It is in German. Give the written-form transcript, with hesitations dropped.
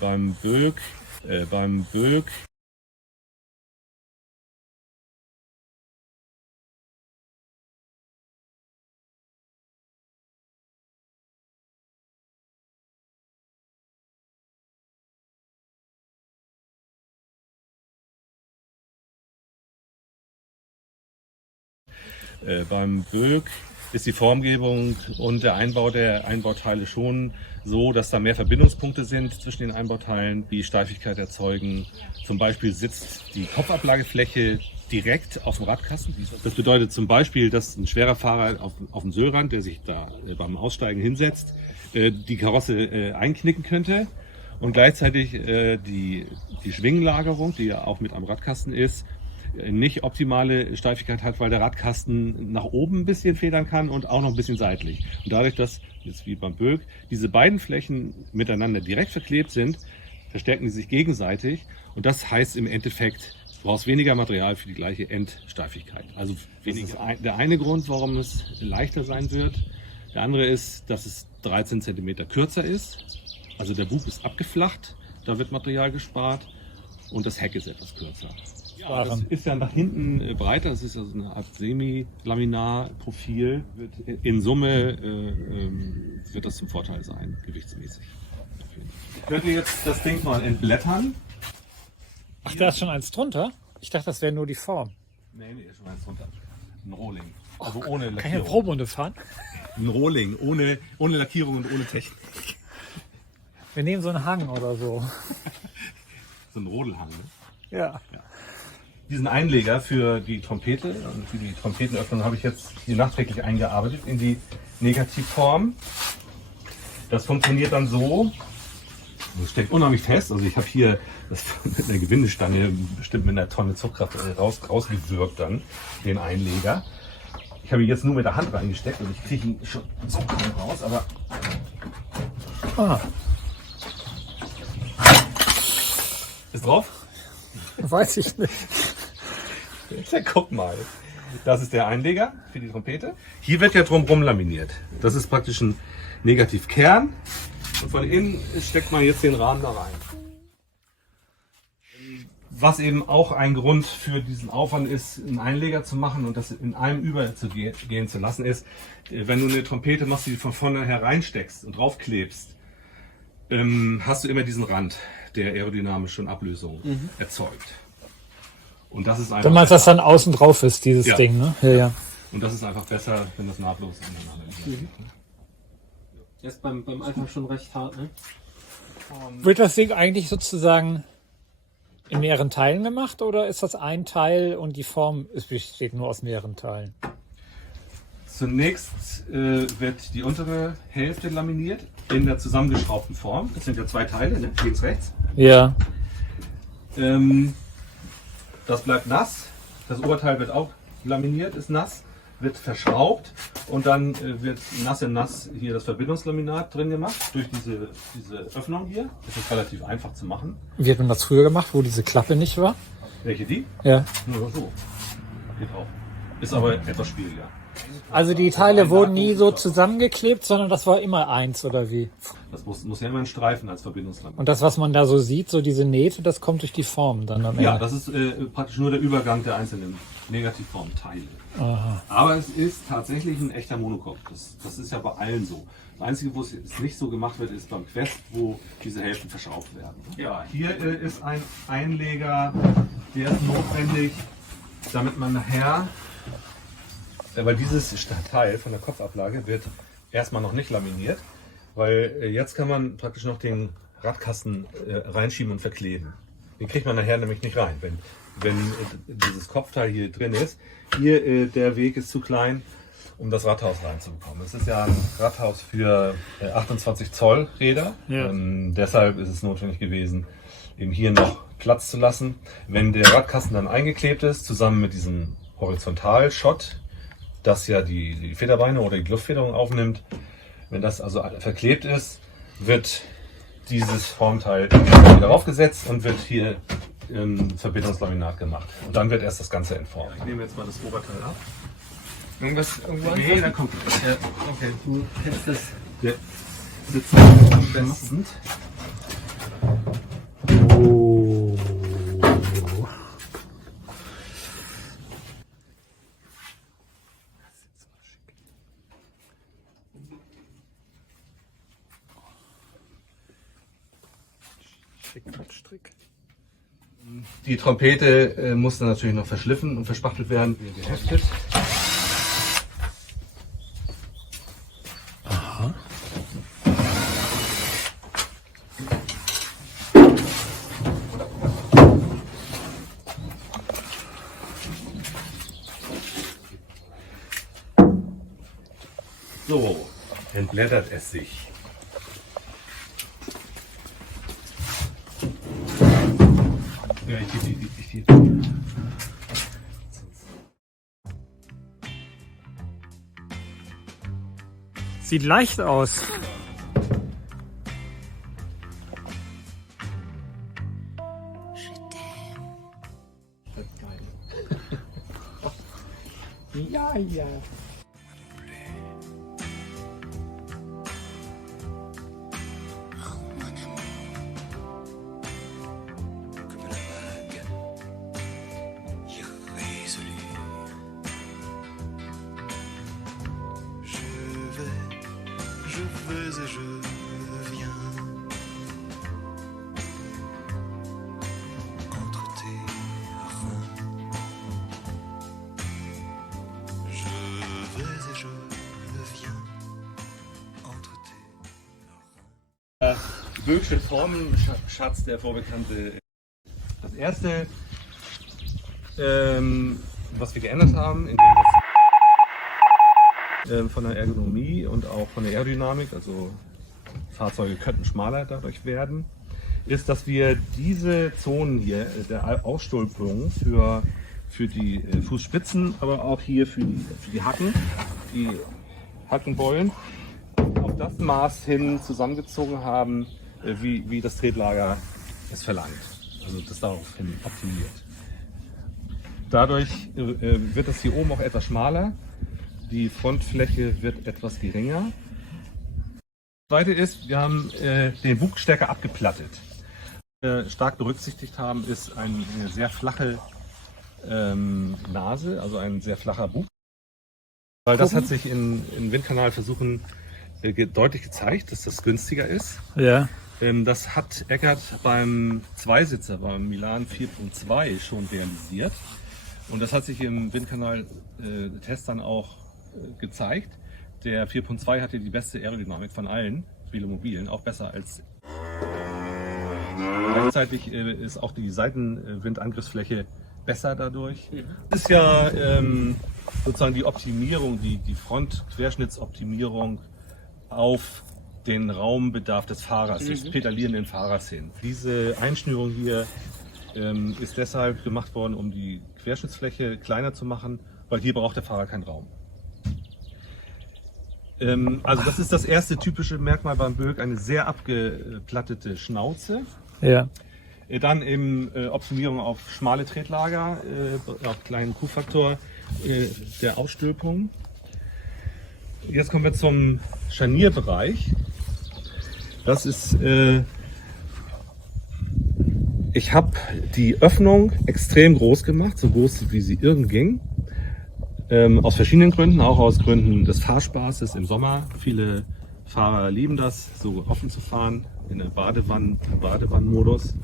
beim Böck, beim Böck. Beim Böck ist die Formgebung und der Einbau der Einbauteile schon so, dass da mehr Verbindungspunkte sind zwischen den Einbauteilen, die Steifigkeit erzeugen. Zum Beispiel sitzt die Kopfablagefläche direkt auf dem Radkasten. Das bedeutet zum Beispiel, dass ein schwerer Fahrer auf dem Söhlrand, der sich da beim Aussteigen hinsetzt, die Karosse einknicken könnte und gleichzeitig die Schwingenlagerung, die ja auch mit am Radkasten ist, nicht optimale Steifigkeit hat, weil der Radkasten nach oben ein bisschen federn kann und auch noch ein bisschen seitlich. Und dadurch, dass, jetzt wie beim Böck, diese beiden Flächen miteinander direkt verklebt sind, verstärken die sich gegenseitig. Und das heißt im Endeffekt, du brauchst weniger Material für die gleiche Endsteifigkeit. Also das ist der eine Grund, warum es leichter sein wird. Der andere ist, dass es 13 cm kürzer ist. Also der Bug ist abgeflacht, da wird Material gespart und das Heck ist etwas kürzer. Ja, das ist ja nach hinten breiter, das ist also eine Art Semi-Laminar-Profil. In Summe wird das zum Vorteil sein, gewichtsmäßig. Könnt ihr jetzt das Ding mal entblättern? Ach, da ist schon eins drunter? Ich dachte, das wäre nur die Form. Nee, ist schon eins drunter. Ein Rohling. Also ohne Lackierung. Kann ich eine Proberunde fahren? Ein Rohling, ohne Lackierung und ohne Technik. Wir nehmen so einen Hang oder so. So ein Rodelhang, ne? Ja. Diesen Einleger für die Trompete und für die Trompetenöffnung habe ich jetzt hier nachträglich eingearbeitet in die Negativform. Das funktioniert dann so. Das steckt unheimlich fest. Also ich habe hier das mit einer Gewindestange bestimmt mit einer Tonne Zugkraft rausgewürgt dann, den Einleger. Ich habe ihn jetzt nur mit der Hand reingesteckt und ich kriege ihn schon so kaum raus, aber... Ist drauf? Weiß ich nicht. Ja, guck mal. Das ist der Einleger für die Trompete. Hier wird ja drumherum laminiert. Das ist praktisch ein Negativkern. Und von innen steckt man jetzt den Rahmen da rein. Was eben auch ein Grund für diesen Aufwand ist, einen Einleger zu machen und das in einem übergehen zu lassen, ist, wenn du eine Trompete machst, die du von vorne hereinsteckst und draufklebst, hast du immer diesen Rand, der aerodynamisch schon Ablösung erzeugt. Und das ist einfach. Du meinst, dass dann außen drauf ist, dieses Ja. Ding, ne? Ja, ja. Und das ist einfach besser, wenn das nahtlos aneinander liegt. Er ist beim Anfang schon recht hart, ne? Wird das Ding eigentlich sozusagen in mehreren Teilen gemacht oder ist das ein Teil und die Form besteht nur aus mehreren Teilen? Zunächst wird die untere Hälfte laminiert in der zusammengeschraubten Form. Das sind ja zwei Teile, ne? Links, rechts. Ja. Das bleibt nass. Das Oberteil wird auch laminiert, ist nass, wird verschraubt und dann wird nass in nass hier das Verbindungslaminat drin gemacht durch diese Öffnung hier. Das ist relativ einfach zu machen. Wie hat man das früher gemacht, wo diese Klappe nicht war? Welche die? Ja. Nur so. Geht auch. Ist aber etwas schwieriger. Also die Teile wurden nie so zusammengeklebt, sondern das war immer eins oder wie? Das muss ja immer ein Streifen als Verbindungslaminat. Und das, was man da so sieht, so diese Nähte, das kommt durch die Form dann am Ende. Ja, das ist praktisch nur der Übergang der einzelnen Negativformteile. Aha. Aber es ist tatsächlich ein echter Monokop. Das ist ja bei allen so. Das Einzige, wo es nicht so gemacht wird, ist beim Quest, wo diese Hälften verschraubt werden. Ja, hier ist ein Einleger, der ist notwendig, damit man nachher, weil dieses Teil von der Kopfablage wird erstmal noch nicht laminiert, weil jetzt kann man praktisch noch den Radkasten reinschieben und verkleben. Den kriegt man nachher nämlich nicht rein, wenn dieses Kopfteil hier drin ist. Hier der Weg ist zu klein, um das Radhaus reinzubekommen. Es ist ja ein Radhaus für 28 Zoll Räder. Ja. Deshalb ist es notwendig gewesen, eben hier noch Platz zu lassen. Wenn der Radkasten dann eingeklebt ist, zusammen mit diesem Horizontalschott, das ja die Federbeine oder die Luftfederung aufnimmt, wenn das also verklebt ist, wird dieses Formteil wieder aufgesetzt und wird hier Verbindungslaminat gemacht. Und dann wird erst das Ganze entformt. Ich nehme jetzt mal das Oberteil ab. Irgendwo Nee, dann kommt Ja, okay. Du hättest das. der sitzt am besten. Strick. Die Trompete muss dann natürlich noch verschliffen und verspachtelt werden, geheftet. Aha. So, entblättert es sich. Ja, ich Sieht leicht aus. Ja, ja. Je vais et je viens entre tes reins. Je vais et je viens entre tes reins. Böck'sche Formenschatz, der vorbekannte. Das erste, was wir geändert haben, von der Ergonomie und auch von der Aerodynamik, also Fahrzeuge könnten schmaler dadurch werden, ist, dass wir diese Zonen hier der Ausstülpung für die Fußspitzen, aber auch hier für die Hacken, die Hackenbeulen, auf das Maß hin zusammengezogen haben, wie das Tretlager es verlangt. Also das daraufhin optimiert. Dadurch wird das hier oben auch etwas schmaler. Die Frontfläche wird etwas geringer. Das zweite ist, wir haben den Bug stärker abgeplattet. Was wir stark berücksichtigt haben, ist eine sehr flache Nase, also ein sehr flacher Bug. Weil das hat sich in Windkanalversuchen deutlich gezeigt, dass das günstiger ist. Ja. Das hat Eckert beim Zweisitzer, beim Milan 4.2 schon realisiert. Und das hat sich im Windkanal-Test dann auch gezeigt. Der 4.2 hatte die beste Aerodynamik von allen Velomobilen, auch besser als. Gleichzeitig ist auch die Seitenwindangriffsfläche besser dadurch. Das ist ja sozusagen die Optimierung, die Frontquerschnittsoptimierung auf den Raumbedarf des Fahrers, des pedalierenden Fahrers hin. Diese Einschnürung hier ist deshalb gemacht worden, um die Querschnittsfläche kleiner zu machen, weil hier braucht der Fahrer keinen Raum. Also das ist das erste typische Merkmal beim Böck, eine sehr abgeplattete Schnauze. Ja. Dann eben Optimierung auf schmale Tretlager, auf kleinen Q-Faktor der Ausstülpung. Jetzt kommen wir zum Scharnierbereich. Das ist, ich habe die Öffnung extrem groß gemacht, so groß wie sie irgend ging. Aus verschiedenen Gründen, auch aus Gründen des Fahrspaßes im Sommer. Viele Fahrer lieben das, so offen zu fahren, in einem Badewannenmodus.